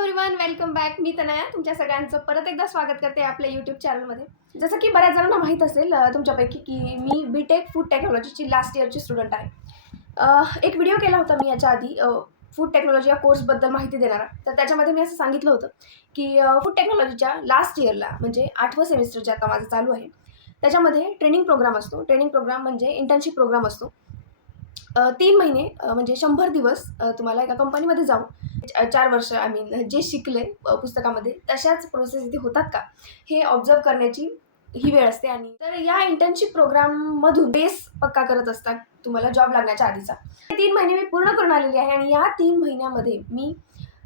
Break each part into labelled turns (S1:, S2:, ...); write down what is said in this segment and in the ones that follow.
S1: Everyone welcome back मी तनया तुमच्या सगळ्यांचं परत एकदा स्वागत करते आपल्या यूट्यूब चॅनलमध्ये जसं की बऱ्याच जणांना माहीत असेल तुमच्यापैकी की मी बी टेक फूड टेक्नॉलॉजीची लास्ट इयरची स्टुडंट आहे. एक व्हिडिओ केला होता मी याच्या आधी फूड टेक्नॉलॉजी या कोर्सबद्दल माहिती देणारा. तर त्याच्यामध्ये मी असं सांगितलं होतं की फूड टेक्नॉलॉजीच्या लास्ट इयरला म्हणजे आठवं सेमिस्टर जे आता माझं चालू आहे त्याच्यामध्ये ट्रेनिंग प्रोग्राम असतो. ट्रेनिंग प्रोग्राम म्हणजे इंटर्नशिप प्रोग्राम असतो. तीन महिने म्हणजे शंभर दिवस तुम्हाला एका कंपनीमध्ये जाऊन चार वर्ष आय मीन जे शिकले पुस्तकामध्ये तशाच प्रोसेस इथे होतात का? हे ऑब्झर्व करण्याची ही वेळ असते आणि तर या इंटर्नशिप प्रोग्राममधून बेस पक्का करत असतात तुम्हाला जॉब लागण्याच्या आधीचा. तीन महिने मी पूर्ण करून आलेली आहे आणि या तीन महिन्यामध्ये मी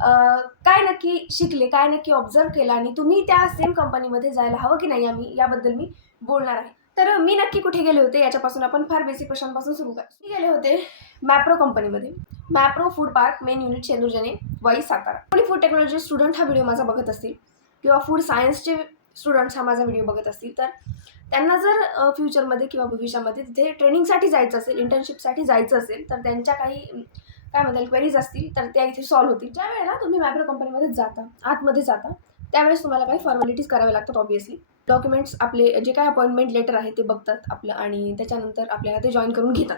S1: काय नक्की शिकले काय नक्की ऑब्झर्व केलं आणि तुम्ही त्या सेम कंपनीमध्ये जायला हवं की नाही आम्ही याबद्दल मी बोलणार आहे. तर मी नक्की कुठे गेले होते याच्यापासून आपण फार बेसिक प्रश्नांपासून सुरू करू. मी गेले होते मॅप्रो कंपनीमध्ये Mapro food park main unit Shendurjane Wai Satara. कोणी फूड टेक्नॉलॉजी स्टुडंट हा व्हिडिओ माझा बघत असतील किंवा फूड सायन्सचे स्टुडंट्स हा माझा व्हिडिओ बघत असतील तर त्यांना जर फ्युचरमध्ये किंवा भविष्यामध्ये तिथे ट्रेनिंगसाठी जायचं असेल इंटर्नशिपसाठी जायचं असेल तर त्यांच्या काही काय म्हणतात क्वेरीज असतील तर त्या इथे सॉल्व्ह होतील. ज्या वेळेला तुम्ही मॅप्रो कंपनीमध्ये जाता आतमध्ये जाता त्यावेळेस तुम्हाला काही फॉर्मॅलिटीज कराव्या लागतात ऑब्व्हियसली डॉक्युमेंट्स आपले जे काय अपॉइंटमेंट लेटर आहे ते बघतात आपलं आणि त्याच्यानंतर आपल्याला ते जॉईन करून घेतात.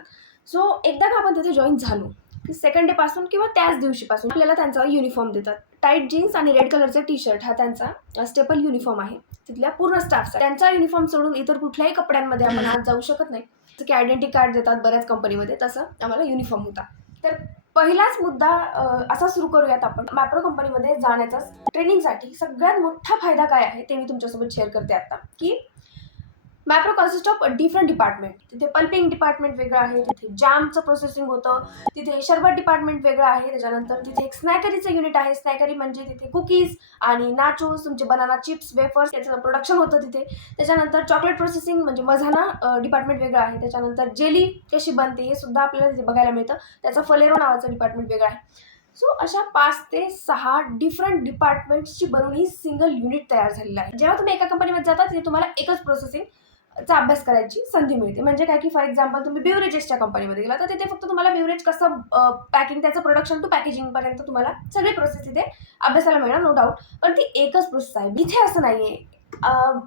S1: सो एकदा का आपण तिथे जॉईन झालो की सेकंड डेपासून किंवा त्याच दिवशीपासून आपल्याला त्यांचा युनिफॉर्म देतात. टाईट जीन्स आणि रेड कलरचा टी शर्ट हा त्यांचा स्टेपल युनिफॉर्म आहे. तिथल्या पूर्ण स्टाफचा त्यांचा युनिफॉर्म सोडून इतर कुठल्याही कपड्यांमध्ये आपण आज जाऊ शकत नाही. जसं की आयडेंटिटी कार्ड देतात बऱ्याच कंपनीमध्ये तसं आम्हाला युनिफॉर्म होता. तर पहिलाच मुद्दा असा सुरू करूयात आपण. मॅप्रो कंपनीमध्ये जाण्याचा ट्रेनिंगसाठी सगळ्यात मोठा फायदा काय आहे ते मी तुमच्यासोबत शेअर करते आता. की Mapro consist of different department तिथे पल्पिंग डिपार्टमेंट वेगळं आहे तिथे जॅमचं प्रोसेसिंग होतं तिथे शरबत डिपार्टमेंट वेगळं आहे त्याच्यानंतर तिथे एक स्नॅकरीचं युनिट आहे. स्नॅकरी म्हणजे तिथे कुकीज आणि नाचोस तुमचे बनाना चिप्स वेफर्स याचं प्रोडक्शन होतं तिथे. त्याच्यानंतर चॉकलेट प्रोसेसिंग म्हणजे मझाना डिपार्टमेंट वेगळं आहे. त्याच्यानंतर जेली कशी बनते हे सुद्धा आपल्याला तिथे बघायला मिळतं. त्याचं फलेरो नावाचं डिपार्टमेंट वेगळं आहे. सो अशा पाच ते सहा डिफरंट डिपार्टमेंट्सची बनवून ही सिंगल युनिट तयार झालेलं आहे. जेव्हा तुम्ही एका कंपनीमध्ये जाता तिथे तुम्हाला एकच प्रोसेसिंग चा अभ्यास करायची संधी मिळते. म्हणजे काय की फॉर एक्झाम्पल तुम्ही बेवरेजेसच्या कंपनीमध्ये गेला तर तिथे फक्त तुम्हाला बेवरेज कसं पॅकिंग त्याचं प्रोडक्शन टू पॅकेजिंगपर्यंत तुम्हाला सगळी प्रोसेस तिथे अभ्यासाला मिळणार नो डाऊट पण ती एकच प्रोसेस आहे. इथे असं नाही आहे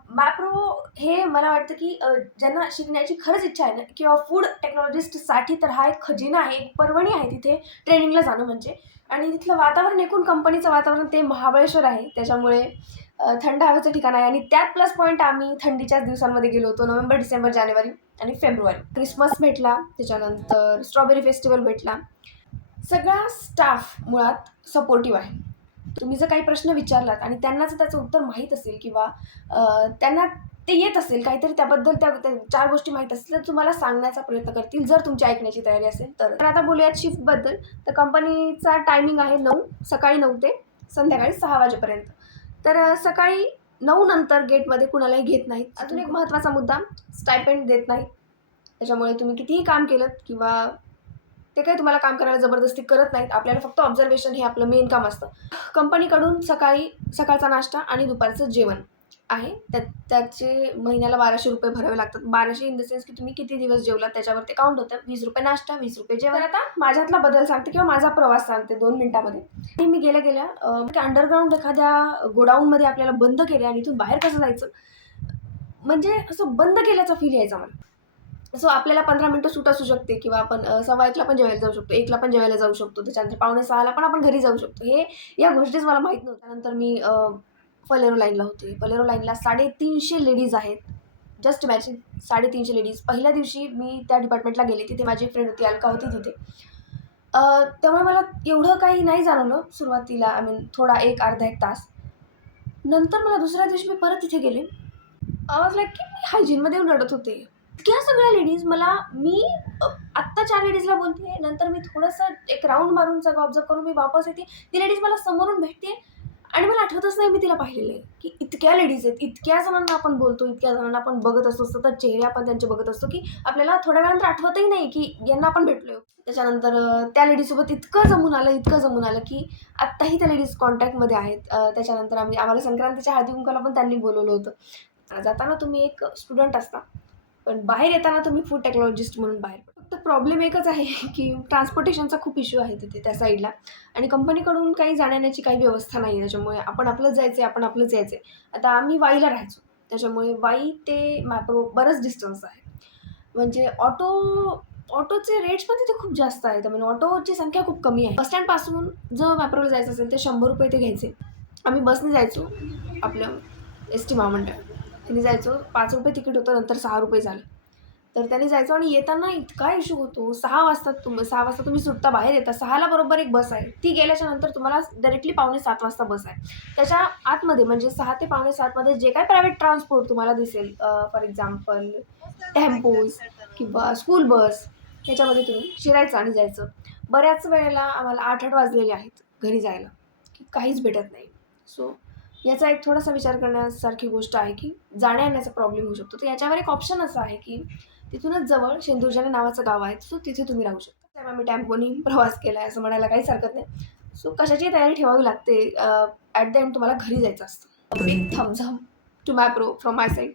S1: मॅप्रो हे मला वाटतं की ज्यांना शिकण्याची खरंच इच्छा आहे ना किंवा फूड टेक्नॉलॉजिस्टसाठी तर हा एक खजिना आहे एक पर्वणी आहे तिथे ट्रेनिंगला जाणं म्हणजे. आणि तिथलं वातावरण एकूण कंपनीचं वातावरण ते महाबळेश्वर आहे. त्याच्यामुळे थंड हवेचं ठिकाण आहे. आणि त्यात प्लस पॉईंट आम्ही थंडीच्याच दिवसांमध्ये गेलो होतो. नोव्हेंबर डिसेंबर जानेवारी आणि फेब्रुवारी. क्रिसमस भेटला त्याच्यानंतर स्ट्रॉबेरी फेस्टिवल भेटला. सगळा स्टाफ मुळात सपोर्टिव्ह आहे. तुम्ही जर काही प्रश्न विचारलात आणि त्यांना जर त्याचं उत्तर माहीत असेल किंवा त्यांना ते येत असेल काहीतरी त्याबद्दल त्या त्या चार गोष्टी माहीत असतील तर तुम्हाला सांगण्याचा प्रयत्न करतील जर तुमची ऐकण्याची तयारी असेल तर. तर आता बोलूयात शिफ्टबद्दल तर कंपनीचा टायमिंग आहे नऊ सकाळी नऊ ते संध्याकाळी सहा वाजेपर्यंत. तर सकाळी नऊ नंतर गेटमध्ये कुणालाही घेत नाहीत. अजून एक महत्त्वाचा मुद्दा स्टायपेंड देत नाहीत. त्याच्यामुळे तुम्ही कितीही काम केलं किंवा ते काही तुम्हाला काम करायला जबरदस्ती करत नाहीत आपल्याला फक्त ऑब्झर्वेशन हे आपलं मेन काम असतं. कंपनीकडून सकाळी सकाळचा नाश्ता आणि दुपारचं जेवण. आहे. त्या त्याचे महिन्याला बाराशे रुपये भरावे लागतात. बाराशे इन द सेन्स की तुम्ही किती दिवस जेवलात त्याच्यावर ते काउंट होतं. वीस रुपये नाश्ता वीस रुपये जेवण. आता माझ्यातला बदल सांगते किंवा माझा प्रवास सांगते दोन मिनिटामध्ये. आणि मी गेल्या गेल्या अंडरग्राऊंड एखाद्या गोडाऊनमध्ये आपल्याला बंद केले आणि इथून बाहेर कसं जायचं? म्हणजे असं बंद केल्याचा फील यायचा मला. सो आपल्याला पंधरा मिनटं सूट असू शकते किंवा आपण सव्वा एकला पण जेवायला जाऊ शकतो एकला पण जेवायला जाऊ शकतो त्याच्यानंतर पावणे सहाला पण आपण घरी जाऊ शकतो. हे या गोष्टीच मला माहीत नव्हत्या नंतर मी फलेरो लाईनला होते. फलेरो लाईनला साडेतीनशे लेडीज आहेत. जस्ट इमॅजिन साडेतीनशे लेडीज पहिल्या दिवशी मी त्या डिपार्टमेंटला गेले तिथे माझी फ्रेंड होती अलका होती तिथे. त्यामुळे मला एवढं काही नाही जाणवलं सुरुवातीला. आय मीन थोडा एक अर्धा एक तास. नंतर मला दुसऱ्या दिवशी मी परत तिथे गेले. आवाज लाईक की मी हायजीनमध्ये येऊन रडत होते. इतक्या सगळ्या लेडीज मला मी आत्ता चार लेडीजला बोलते नंतर मी थोडंसं एक राऊंड मारून सगळं ऑब्झर्व करून मी वापस येते. ती लेडीज मला समोरून भेटते आणि मला आठवतच नाही मी तिला पाहिलेलं आहे की इतक्या लेडीज आहेत इतक्या जणांना आपण बोलतो इतक्या जणांना आपण बघत असतो सतत चेहरे आपण त्यांचे बघत असतो की आपल्याला थोड्या वेळानंतर आठवतही नाही की यांना आपण भेटलो त्याच्यानंतर त्या लेडीजसोबत इतकं जमून आलं इतकं जमून आलं की आत्ताही त्या लेडीज कॉन्टॅक्टमध्ये आहेत. त्याच्यानंतर आम्ही आम्हाला संक्रांतीच्या हळदी कुंकाला पण त्यांनी बोलवलं होतं. जाताना तुम्ही एक स्टुडंट असता पण बाहेर येताना तुम्ही फूड टेक्नॉलॉजिस्ट म्हणून बाहेर फक्त प्रॉब्लेम एकच आहे की ट्रान्सपोर्टेशनचा खूप इश्यू आहे तिथे त्या साईडला आणि कंपनीकडून काही जाण्याची काही व्यवस्था नाही त्याच्यामुळे आपण आपलंच जायचं आहे आपण आपलंच जायचं आहे आता आम्ही वाईला राहायचो. त्याच्यामुळे वाई ते मॅप्रो बरंच डिस्टन्स आहे. म्हणजे ऑटो ऑटोचे रेट्स पण तिथे खूप जास्त आहेत. म्हणजे ऑटोची संख्या खूप कमी आहे. बसस्टँडपासून जर मॅप्रोला जायचं असेल तर शंभर रुपये ते घ्यायचे. आम्ही बसने जायचो. आपलं एस टी महामंडळ. तिने जायचो. पाच रुपये तिकीट होतं नंतर सहा रुपये झालं. तर त्यांनी जायचं आणि येताना इतका इश्यू होतो. सहा वाजता तुम सहा वाजता तुम्ही सुटता बाहेर येता. सहाला बरोबर एक बस आहे. ती गेल्याच्यानंतर तुम्हाला डायरेक्टली पावणे सात वाजता बस आहे. त्याच्या आतमध्ये म्हणजे सहा ते पावणे सातमध्ये जे काय प्रायव्हेट ट्रान्सपोर्ट तुम्हाला दिसेल फॉर एक्झाम्पल टेम्पोज किंवा स्कूल बस याच्यामध्ये तुम्ही शिरायचं आणि जायचं. बऱ्याच वेळेला आम्हाला आठ आठ वाजलेले आहेत घरी जायला की काहीच भेटत नाही. सो याचा एक थोडासा विचार करण्यासारखी गोष्ट आहे की जाण्या येण्याचा प्रॉब्लेम होऊ शकतो. तर याच्यावर एक ऑप्शन असं आहे की तिथूनच जवळ शेंदुर्जाने नावाचं गाव आहे. सो तिथे तुम्ही राहू शकता. त्यामुळे मी टेम्पोनी प्रवास केला आहे असं म्हणायला काहीच हरकत नाही. सो कशाची तयारी ठेवावी लागते? ॲट द एंड तुम्हाला घरी जायचं असतं. Big thumbs up to Mapro from my side